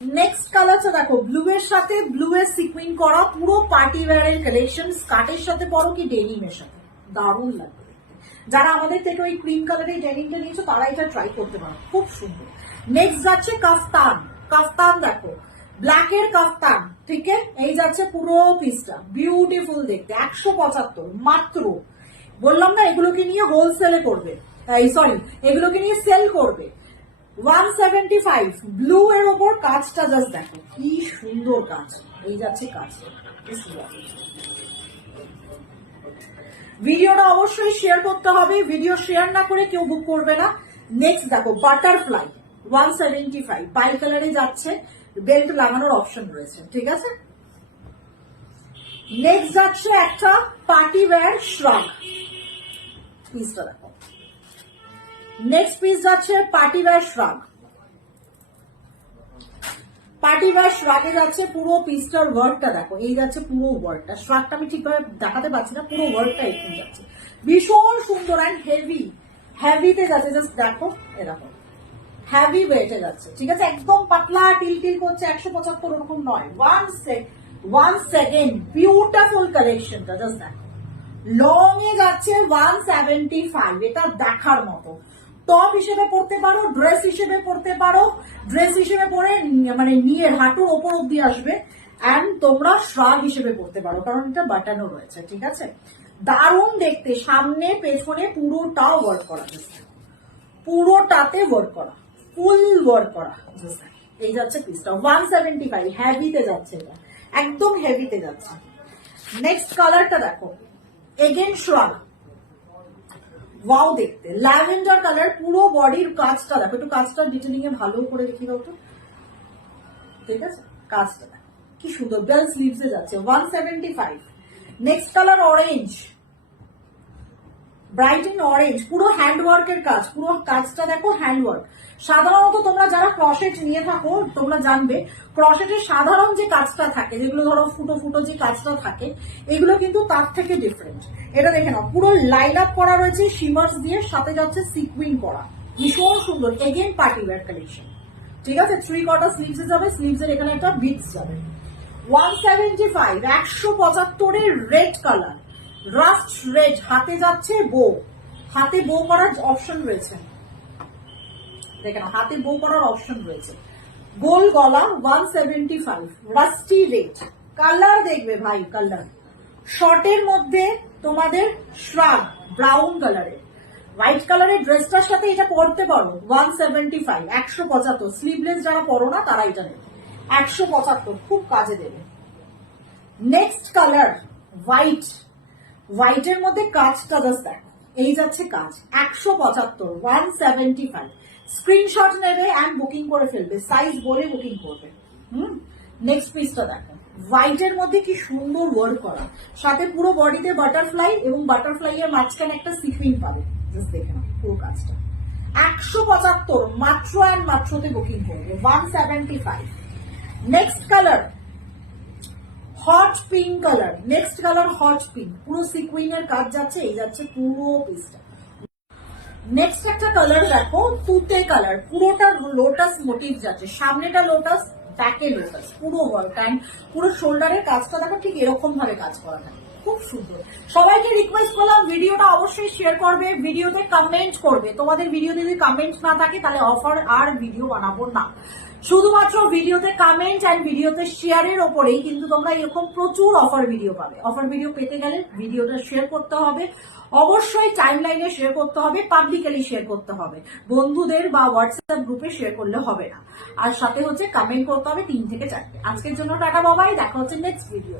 Next কালারটা দেখো, blue এর সাথে ব্লু এর সিকুইন করা পুরো পার্টি ওয়্যারের কালেকশন। স্কার্টের সাথে পরো কি ডেনিমের সাথে, দারুণ লাগবে। যারা আমাদের থেকে ওই ক্রিম কালারের ডেনিমটা নিয়েছো তারা এটা ট্রাই করতে পারো, খুব সুন্দর। নেক্সট যাচ্ছে কাফতান। কাফতান দেখো, ব্ল্যাক এর কাফতান, ঠিক আছে? এই যাচ্ছে পুরো পিসটা, বিউটিফুল দেখতে। 175 মাত্র। বললাম না এগুলোকে নিয়ে হোলসেলে করবে, সরি এগুলোকে নিয়ে সেল করবে। 175 ব্লু এর ওপর কাজটা জাস্ট দেখো কি সুন্দর কাজ। এই যাচ্ছে কাজ। ভিডিওটা অবশ্যই শেয়ার করতে হবে, ভিডিও শেয়ার না করে কেউ বুক করবে না। নেক্সট দেখো বাটারফ্লাই 175 বাই কালারে যাচ্ছে, বেল্ট লাগানোর অপশন রয়েছে, ঠিক আছে? নেক্সট যাচ্ছে একটা পার্টি ওয়্যার শ্রাগ পিসটা দেখো। নেক্সট পিস যাচ্ছে party wear shrug. Party wear শ্রাগে যাচ্ছে পুরো পিসটার ওয়ার্কটা দেখো। এই যাচ্ছে পুরো ওয়ার্কটা, শ্রাগটা আমি ঠিকভাবে দেখাতে পারছি না, পুরো ওয়ার্কটা এখানে যাচ্ছে, ভীষণ সুন্দর অ্যান্ড হেভি। হেভিতে যাচ্ছে, জাস্ট দেখো এরকম হেভি ওয়েটে যাচ্ছে, ঠিক আছে? একদম পাতলা টিল টিল করছে 175 ওরকম নয়। ওয়ান সেকেন্ড বিউটিফুল কালেকশনটা জাস্ট দেখো। লং এ যাচ্ছে 175, এটা দেখার মতো। টপ হিসেবে পড়তে পারো, ড্রেস হিসেবে পড়তে পারো, ড্রেস হিসেবে পরে মানে নিয়ে হাঁটুর ওপর অব্দি আসবে, অ্যান্ড তোমরা শ্রাগ হিসেবে পড়তে পারো কারণ এটা বাটানো রয়েছে, ঠিক আছে? দারুণ দেখতে, সামনে পেছনে পুরোটা ওয়ার্ক করা, পুরোটাতে ওয়ার্ক করা, ফুল ওয়ার্ক করা। এই যাচ্ছে পিসটা 175, হেভিতে যাচ্ছে, এটা একদম হেভিতে যাচ্ছে। নেক্সট কালারটা দেখো, এগেন শ্রাগ। ওয়াও দেখতে, ল্যাভেন্ডার কালার, পুরো বডির কাজটা দেখো। একটু কাজটা ডিটেলিং এ ভালো করে দেখি দাও তো, ঠিক আছে? কাজটা দেখো কি সুন্দর, বেল স্লিভস এ যাচ্ছে 175। Next colour orange, bright in orange, পুরো হ্যান্ডওয়ার্কের কাজ, পুরো কাজটা দেখো হ্যান্ডওয়ার্ক। সাধারণত তোমরা যারা ক্রসেট নিয়ে থাকো তোমরা জানবে, ক্রসেটের সাধারণ যে কাজটা থাকে, যেগুলো ধরো ফুটো ফুটো যে কাজটা থাকে, এগুলো কিন্তু তার থেকে ডিফারেন্ট। এটা দেখে নাও, পুরো লাইন আপ করা রয়েছে শিমার্স দিয়ে, সাথে যাচ্ছে সিকুইন করা, ভীষণ সুন্দর। এগেন পার্টি ওয়্যার কালেকশন, ঠিক আছে? 3 কোয়ার্টার স্লিভস যাবে, স্লিভস এর এখানে একটা বিটস যাবে। 175, 175 এর রেড কালার, রাস্ট রেড, হাতে যাচ্ছে বো, হাতে বো করার অপশন রয়েছে, দেখেন হাতে বো করার অপশন রয়েছে। গোল গলা 175, রাস্টি রেড কালার, দেখবে ভাই কালার। শর্টের মধ্যে তোমাদের শ্রাগ ব্রাউন কালারের, হোয়াইট কালারের ড্রেসটার সাথে এটা পরতে পারো। 175, 175 স্লিভলেস যারা পরো না তারা এটা নেবে, 175 খুব কাজে দেবে। নেক্সট কালার হোয়াইট, হোয়াইটের মধ্যে কাজটা জাস্ট দেখো, এই যাচ্ছে কাজ 175, 175। স্ক্রিনশট নেবে অ্যান্ড বুকিং করে ফেলবে, সাইজ বলে বুকিং করবে। নেক্সট পিসটা দেখো, হোয়াইটের মধ্যে কি সুন্দর ওয়ার্ক করা, সাথে পুরো বডিতে বাটারফ্লাই, এবং বাটারফ্লাই এর মাঝখানে একটা সিকুইন পাবে, জাস্ট দেখে নাও পুরো কাজটা। 175 মাত্র অ্যান্ড মাত্রতে বুকিং করবে, 175। Next colour hot pink colour, next colour hot pink, পুরো সিকুইনের কাজ যাচ্ছে, এই যাচ্ছে পুরো পিসটা। নেক্সট একটা কালার দেখো, তুতে কালার, পুরোটা লোটাস মোটিভ যাচ্ছে, সামনেটা লোটাস, ব্যাকে লোটাস, পুরো ওয়ার্ক, অ্যান্ড পুরো শোল্ডারের কাজটা দেখো ঠিক এরকম ভাবে কাজ করা থাকে, খুব সুন্দর। সবাইকে রিকোয়েস্ট করলাম ভিডিওটা অবশ্যই শেয়ার করবে, ভিডিওতে কমেন্ট করবে। তোমাদের ভিডিওতে যদি কমেন্ট না থাকে তাহলে অফার আর ভিডিও বানাবো না। শুধুমাত্র ভিডিওতে কমেন্ট অ্যান্ড ভিডিওতে শেয়ারের ওপরেই কিন্তু তোমরা এরকম প্রচুর অফার ভিডিও পাবে। অফার ভিডিও পেতে গেলে ভিডিওটা শেয়ার করতে হবে, অবশ্যই টাইম লাইনে শেয়ার করতে হবে, পাবলিকালি শেয়ার করতে হবে, বন্ধুদের বা হোয়াটসঅ্যাপ গ্রুপে শেয়ার করলে হবে না। আর সাথে হচ্ছে কমেন্ট করতে হবে 3 থেকে 4টে। আজকের জন্য টাটা বাবাই, দেখা হচ্ছে নেক্সট ভিডিও।